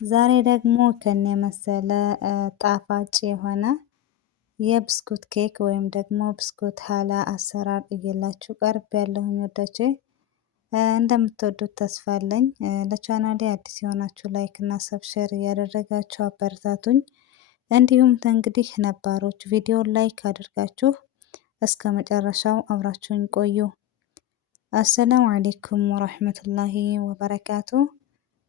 ዛሬ ደግሞ ከነ የመሰለ ጣፋጭ የሆነ የብስኩት ኬክ ወይም ደግሞ ብስኩት ሀላ አሰራር እየላችሁ ቀርብ ያለሁኝ ወዳጄ እንደምትወዱት ተስፋ አለኝ። ለቻናሌ አዲስ የሆናችሁ ላይክ እና ሰብስክራይብ እያደረጋችሁ አበረታቱኝ። እንዲሁም እንግዲህ ነባሮች ቪዲዮን ላይክ አድርጋችሁ እስከ መጨረሻው አብራችሁኝ ቆዩ። አሰላሙ አለይኩም ወራህመቱላሂ ወበረካቱ።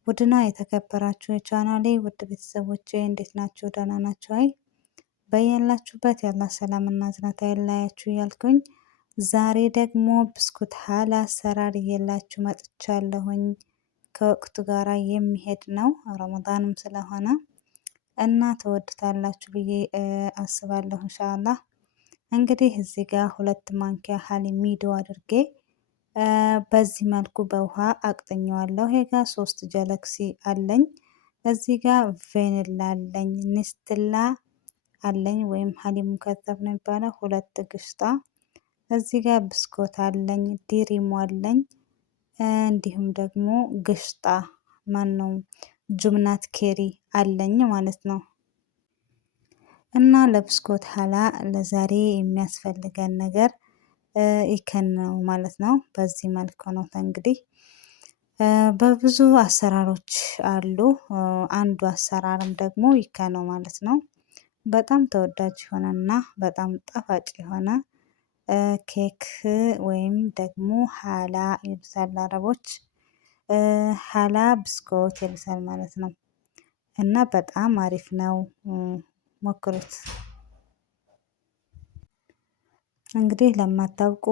ውድና የተከበራችሁ የቻናሌ ውድ ቤተሰቦቼ እንዴት ናችሁ? ደህና ናችሁ? አይ በያላችሁበት ያላ ሰላምና እዝነት አይለያችሁ እያልኩኝ ዛሬ ደግሞ ብስኩት ሀላ አሰራር እየላችሁ መጥቻለሁኝ። ከወቅቱ ጋራ የሚሄድ ነው ረመዳንም ስለሆነ እና ተወዱታላችሁ ብዬ አስባለሁ ኢንሻአላህ። እንግዲህ እዚህ ጋር 2 ማንኪያ ሀሊሚዶ አድርጌ በዚህ መልኩ በውሃ አቅጥኘዋለሁ። ይሄ ጋር 3 ጀለክሲ አለኝ። እዚህ ጋር ቬኒላ አለኝ፣ ኒስትላ አለኝ ወይም ሀሊም ሙከተፍ ነው የሚባለው 2 ግሽጣ። እዚህ ጋር ብስኮት አለኝ፣ ዲሪሞ አለኝ፣ እንዲሁም ደግሞ ግሽጣ ማነው ጁምናት ኬሪ አለኝ ማለት ነው። እና ለብስኮት ሀላ ለዛሬ የሚያስፈልገን ነገር ይከን ነው ማለት ነው። በዚህ መልኩ ነው እንግዲህ በብዙ አሰራሮች አሉ። አንዱ አሰራርም ደግሞ ይከ ነው ማለት ነው። በጣም ተወዳጅ የሆነና በጣም ጣፋጭ የሆነ ኬክ ወይም ደግሞ ሀላ ይሉታል አረቦች። ሀላ ብስኮት ይሉታል ማለት ነው። እና በጣም አሪፍ ነው፣ ሞክሩት። እንግዲህ ለማታውቁ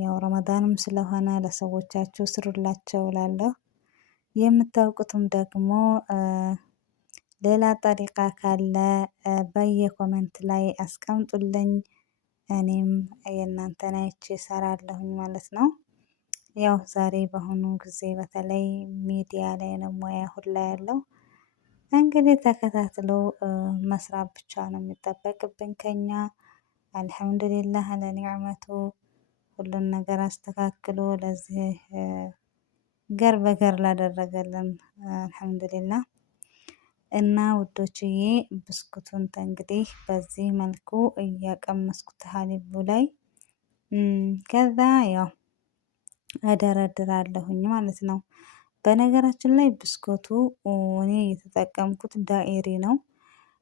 ያው ረመዳንም ስለሆነ ለሰዎቻችሁ ስሩላቸው እላለሁ። የምታውቁትም ደግሞ ሌላ ጠሪቃ ካለ በየኮመንት ላይ አስቀምጡልኝ። እኔም የእናንተን አይቼ እሰራለሁኝ ማለት ነው። ያው ዛሬ በአሁኑ ጊዜ በተለይ ሚዲያ ላይ ነው ሙያ ሁላ ያለው። እንግዲህ ተከታትሎ መስራት ብቻ ነው የሚጠበቅብን ከኛ። አልሐምዱሊላህ ለኒዕመቱ ሁሉን ነገር አስተካክሎ ለዚህ ገር በገር ላደረገልን አልሐምዱሊላህ። እና ውዶችዬ ብስኩቱን እንግዲህ በዚህ መልኩ እያቀመስኩት ሀሊቡ ላይ ከዛ ያው እደረድራለሁኝ ማለት ነው። በነገራችን ላይ ብስኩቱ እኔ የተጠቀምኩት ዳኤሪ ነው።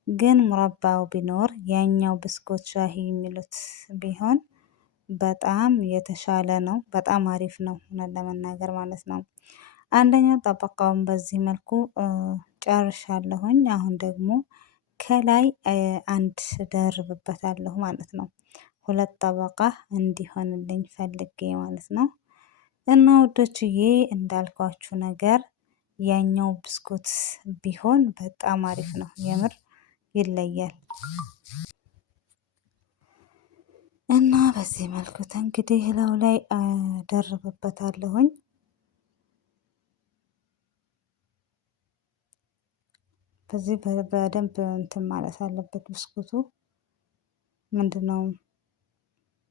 ግን ሙረባው ቢኖር ያኛው ብስኩት ሻሂ የሚሉት ቢሆን በጣም የተሻለ ነው። በጣም አሪፍ ነው እውነት ለመናገር ማለት ነው። አንደኛው ጠበቃውን በዚህ መልኩ ጨርሻለሁኝ። አሁን ደግሞ ከላይ አንድ ደርብበታለሁ ማለት ነው። 2 ጠበቃ እንዲሆንልኝ ፈልጌ ማለት ነው። እና ውዶችዬ እንዳልኳችሁ ነገር ያኛው ብስኩት ቢሆን በጣም አሪፍ ነው፣ የምር ይለያል። እና በዚህ መልኩ እንግዲህ ለው ላይ ደርብበታለሁኝ። በዚህ በደንብ እንትን ማለት አለበት ብስኩቱ ምንድነው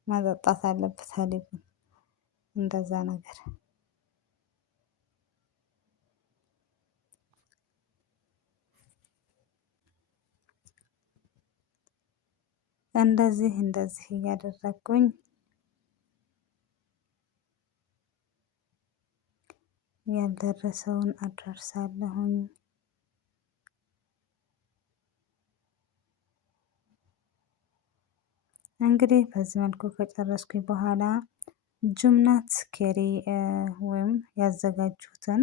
መጠጣት አለበት ሀሊቡን እንደዛ ነገር። እንደዚህ እያደረኩኝ ያልደረሰውን አደርሳለሁኝ። እንግዲህ በዚህ መልኩ ከጨረስኩኝ በኋላ ጁምናት ኬሪ ወይም ያዘጋጁትን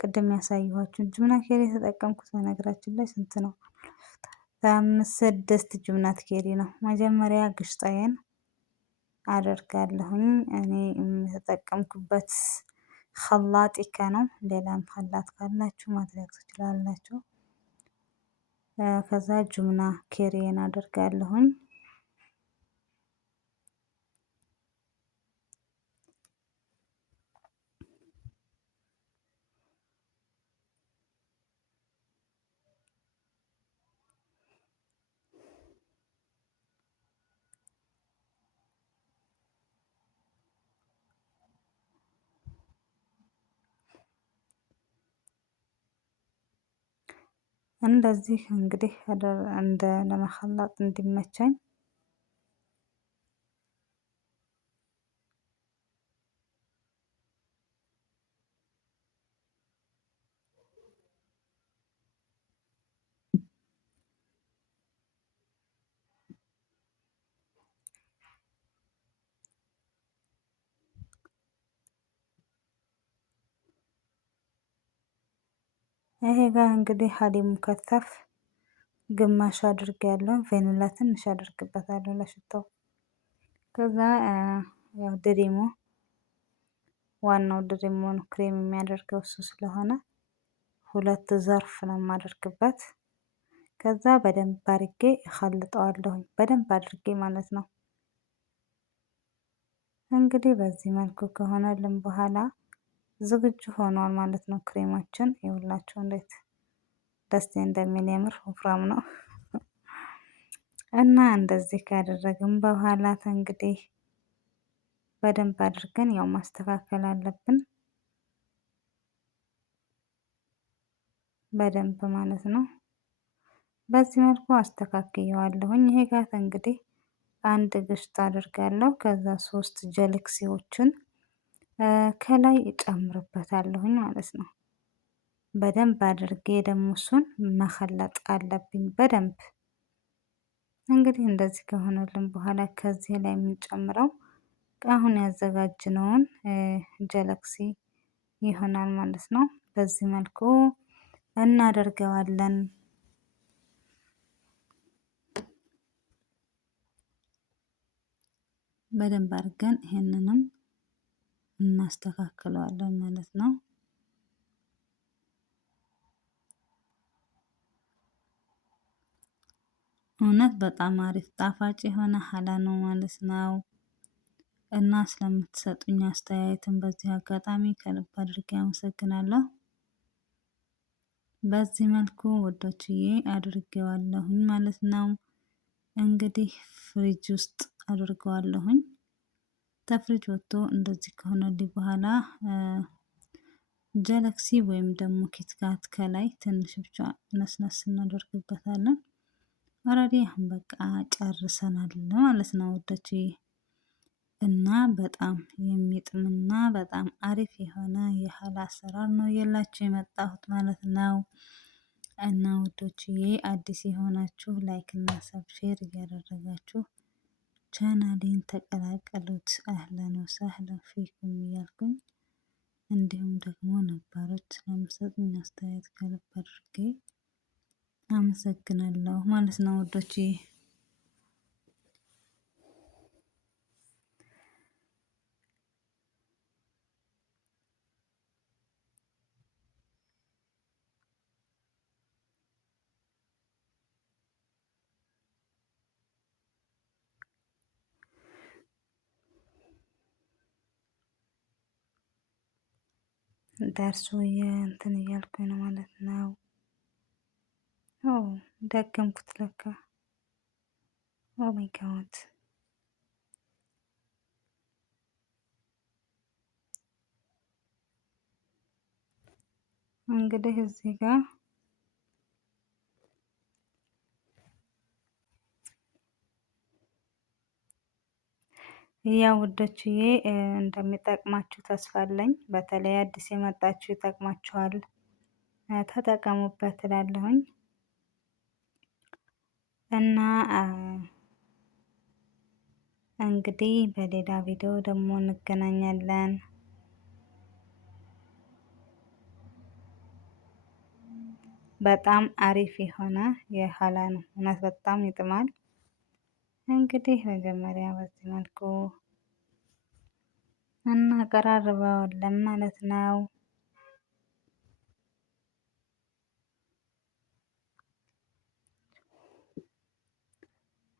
ቅድም ያሳየኋችሁን ጁምናት ኬሪ የተጠቀምኩት በነገራችን ላይ ስንት ነው? 5-6 ጁምናት ኬሪ ነው። መጀመሪያ ግሽጣዬን አደርጋለሁኝ። እኔ የተጠቀምኩበት ኸላጢከ ነው። ሌላም ኸላጥ ካላችሁ ማድረግ ትችላላችሁ። ከዛ ጁምና ኬሪን አደርጋለሁኝ። እንደዚህ እንግዲህ እንደ ለመኸላጥ እንዲመቸኝ ይሄ ጋር እንግዲህ ሀሊብ ሙከተፍ ግማሽ አድርጌያለሁ። ቬኒላ ትንሽ አድርግበታለሁ ለሽታው። ከዛ ያው ድሪሞ ዋናው ድሪሞ ነው ክሬም የሚያደርገው እሱ ስለሆነ 2 ዘርፍ ነው የማደርግበት። ከዛ በደንብ አድርጌ እኸልጠዋለሁኝ በደንብ አድርጌ ማለት ነው። እንግዲህ በዚህ መልኩ ከሆነልን በኋላ ዝግጁ ሆኗል ማለት ነው። ክሬማችን ይኸውላችሁ እንዴት ደስ እንደሚል የምር ወፍራም ነው። እና እንደዚህ ካደረግን በኋላ እንግዲህ በደንብ አድርገን ያው ማስተካከል አለብን በደንብ ማለት ነው። በዚህ መልኩ አስተካክየዋለሁኝ። ይሄ ጋር እንግዲህ አንድ ግሽጣ አድርጋለሁ። ከዛ 3 ጀለክሲዎችን ከላይ እጨምርበታለሁኝ ማለት ነው። በደንብ አድርጌ ደግሞ እሱን መኸለጥ አለብኝ በደንብ። እንግዲህ እንደዚህ ከሆነልን በኋላ ከዚህ ላይ የምንጨምረው አሁን ያዘጋጅነውን ጀለክሲ ይሆናል ማለት ነው። በዚህ መልኩ እናደርገዋለን። በደንብ አድርገን ይሄንንም እናስተካክለዋለን ማለት ነው። እውነት በጣም አሪፍ ጣፋጭ የሆነ ሀላ ነው ማለት ነው። እና ስለምትሰጡኝ አስተያየትን በዚህ አጋጣሚ ከልብ አድርጌ አመሰግናለሁ። በዚህ መልኩ ውዶችዬ አድርጌዋለሁኝ ማለት ነው። እንግዲህ ፍሪጅ ውስጥ አድርገዋለሁኝ። ተፍሪጅ ወጥቶ እንደዚህ ከሆነልኝ በኋላ ጀለክሲ ወይም ደግሞ ኪትካት ከላይ ትንሽ ብቻ ነስነስ እናደርግበታለን። ኦሬዲ አሁን በቃ ጨርሰናል ማለት ነው ውዶቼ። እና በጣም የሚጥምና በጣም አሪፍ የሆነ የሀላ አሰራር ነው እየላችሁ የመጣሁት ማለት ነው። እና ውዶችዬ አዲስ የሆናችሁ ላይክ እና ሰብስክራይብ እያደረጋችሁ ቻናሌን ተቀላቀሉት። አህለን ወሰህለን ፊኩም እያልኩኝ እንዲሁም ደግሞ ነባሮች ለምሰጡኝ አስተያየት ከልብ አድርጌ አመሰግናለሁ ማለት ነው ውዶችዬ። ደርሶ እንትን እያልኩኝ ነው ማለት ነው። ኦ ደገምኩት ለካ። ኦ ማይ ጋድ። እንግዲህ እዚህ ጋር ያው ውዶችዬ እንደሚጠቅማችሁ ተስፋ አለኝ። በተለይ አዲስ የመጣችሁ ይጠቅማችኋል፣ ተጠቀሙበት እላለሁኝ። እና እንግዲህ በሌላ ቪዲዮ ደግሞ እንገናኛለን። በጣም አሪፍ የሆነ የሀላ ነው። እውነት በጣም ይጥማል። እንግዲህ መጀመሪያ በዚህ መልኩ እናቀራርበዋለን ማለት ነው።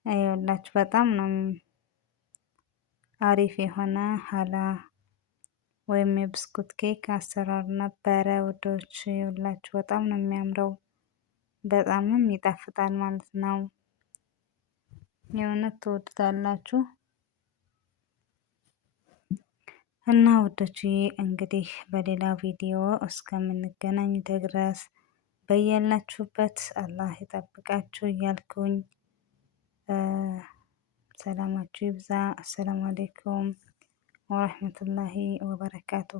ይኸውላችሁ በጣም ነው አሪፍ የሆነ ሀላ ወይም የብስኩት ኬክ አሰራር ነበረ ውዶች። ይኸውላችሁ በጣም ነው የሚያምረው፣ በጣምም ይጣፍጣል ማለት ነው። የእውነት ትወዱታላችሁ። እና ውዶችዬ እንግዲህ በሌላ ቪዲዮ እስከምንገናኝ ድረስ በያላችሁበት አላህ ይጠብቃችሁ እያልኩኝ ሰላማችሁ ይብዛ። አሰላሙ አሌይኩም ወረህመቱላሂ ወበረካቱ።